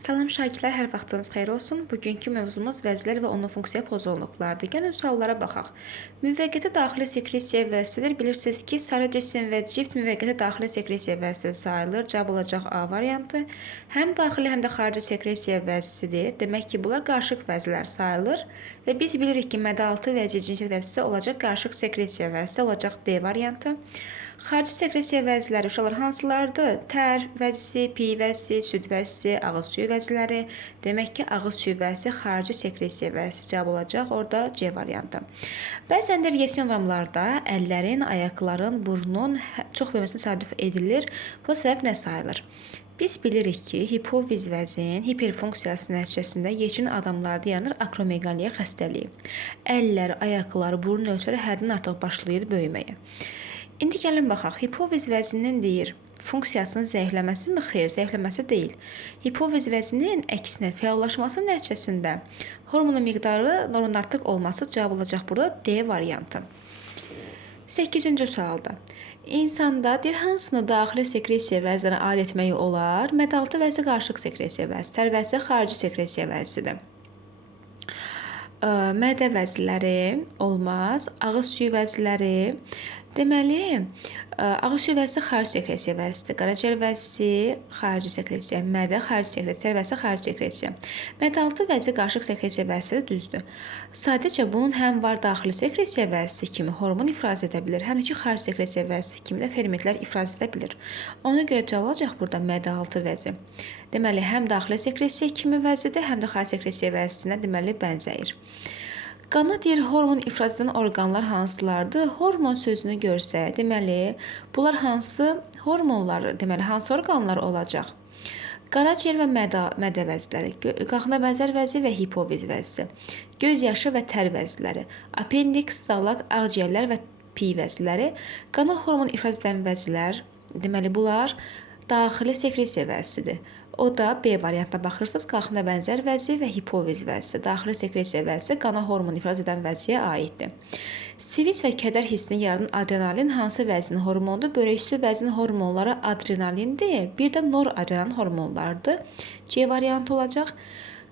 Salam şagirdlər, hər vaxtınız xeyir olsun. Bugünkü mövzumuz vəzlər və onun funksiya pozğunluqlarıdır. Gəlin suallara baxaq. Müvəqqəti daxili sekresiya vəzsidir. Bilirsiniz ki, sarı cisim və cift müvəqqəti daxili sekresiya vəzsi sayılır. Cavab olacaq A variantı. Həm daxili, həm də xarici sekresiya vəzsidir. Demək ki, bunlar qarışıq vəzlər sayılır. Və biz bilirik ki, mədə-altı vəzi cinsiyyət vəzsi olacaq qarışıq sekresiya vəzsi olacaq D variantı. Xarici sekresiya vəzləri uşaqlar hansılardır? Tər vəzisi, piy vəzisi, süd vəzisi, ağız suyu vəzləri. Demək ki, ağız suyu vəzisi xarici sekresiya vəzisi cavab olacaq. Orada C variantı. Bəzən də yetkin adamlarda əllərin, ayaqların, burnun çox böyüməsine təsadüf edilir. Bu səbəb nə sayılır? Biz bilirik ki, hipofiz vəzin hiperfunksiyası nəticəsində yetkin adamlarda yaranır akromeqaliya xəstəliyi. Əllər, ayaqlar, burun ölçüləri həddindən artıq başlayır böyüməyə. İndi gəlin baxaq, hipofiz vəzinin deyir, funksiyasının zəifləməsi mi? Xeyr, zəifləməsi deyil. Hipofiz vəzinin əksinə fəallaşması nəticəsində hormonun miqdarı normaldan artıq olması cavab olacaq burada D variantı. 8-ci sualda. İnsanda hansını daxili sekresiya vəzinə aid etmək olar? Mədə-altı vəzi qarışıq sekresiya vəzi, tər vəzi xarici sekresiya vəzidir. Mədə vəzləri olmaz, ağız suyu vəzləri. Deməli, ağız suyu vəzisi xarici sekresiya vəzisidir. Qaraciyər vəzisi xarici sekresiya, mədə xarici sekresiya, tər vəzisi xarici sekresiya. Mədə-altı vəzi qarışıq sekresiya vəzisidir, düzdür. Sadəcə bunun həm var daxili sekresiya vəzisi kimi hormon ifraz edə bilir, həm də ki, xarici sekresiya vəzisi kimi də fermentlər ifraz edə bilir. Ona görə cavab olacaq burada mədə-altı vəzi. Deməli, həm daxili sekresiya kimi vəzidir, həm də xarici sekresiya vəzisinə deməli bənzəyir. Qana deyir, hormon ifraz edən orqanlar hansılardır? Hormon sözünü görsə, deməli, bunlar hansı hormonlar, deməli, hansı orqanlar olacaq? Qaraciyər və mədə vəzləri, qalxana bənzər vəzi və hipofiz vəzisi, göz yaşı və tər vəzləri, apendiks, dalaq, ağciyərlər və piy vəzləri, qana hormon ifraz edən vəzlər, deməli, bunlar daxili sekresiya vəzisidir. O da B variantına baxırsınız, qalxana bənzər vəzi və hipofiz vəzisi. Daxili sekresiya vəzisi qana hormonu ifraz edən vəziyə aiddir. Sevinç və kədər hissini yaradan adrenalin hansı vəzinin hormonudur? Börəküstü vəzinin hormonları adrenalindir, bir də noradrenalin hormonlardır. C variantı olacaq.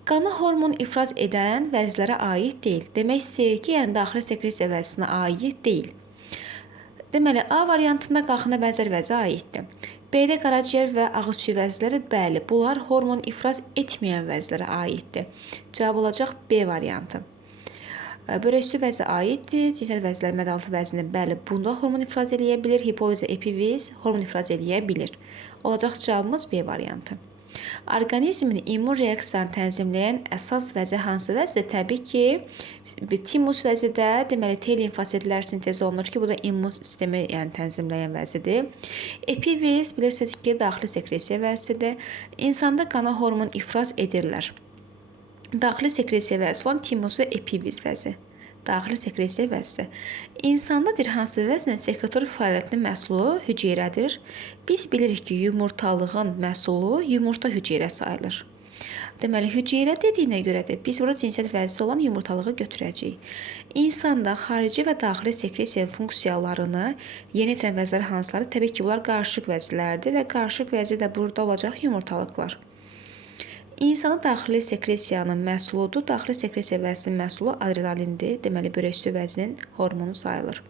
Qana hormon ifraz edən vəzlərə aid deyil. Demək istəyir ki, yəni daxili sekresiya vəzisinə aid deyil. Deməli, A variantında qalxana bənzər vəzi aiddir. B-də qaraciyər və ağız suyu vəzləri, bəli, bunlar hormon ifraz etməyən vəzlərə aiddir. Cavab olacaq B variantı. Börəküstü vəzi aiddir, cinsiyyət vəzləri mədə-altı vəzini, bəli, bunda hormon ifraz edə bilir, hipofiz və epifiz hormon ifraz edə bilir. Olacaq cavabımız B variantı. Orqanizmin immun reaksiyalarını tənzimləyən əsas vəzi hansı vəzidir? Təbii ki, timus vəzidə, deməli, T limfositlər sintez olunur ki, bu da immun sistemi yəni tənzimləyən vəzidir. Epifiz, bilirsiniz ki, daxili sekresiya vəzisidir. İnsanda qana hormon ifraz edirlər. Daxili sekresiya vəzisi olan timus və epifiz vəzi. Daxili sekresiya vəzisi. İnsanda hansı vəznin sekretor fəaliyyətinin məhsulu hüceyrədir. Biz bilirik ki, yumurtalığın məhsulu yumurta hüceyrə sayılır. Deməli, hüceyrə dediyinə görə də biz burada cinsiyyət vəzisi olan yumurtalığı götürəcəyik. İnsanda xarici və daxili sekresiya funksiyalarını yerinə yetirən vəzlər hansıları? Təbii ki, bunlar qarışıq vəzlərdir və qarışıq vəzi də burada olacaq yumurtalıqlar. İnsana daxili sekresiyanın məhsuludur. Daxili sekresiya vəzisinin məhsulu adrenalindir. Deməli, börəküstü vəzinin hormonu sayılır.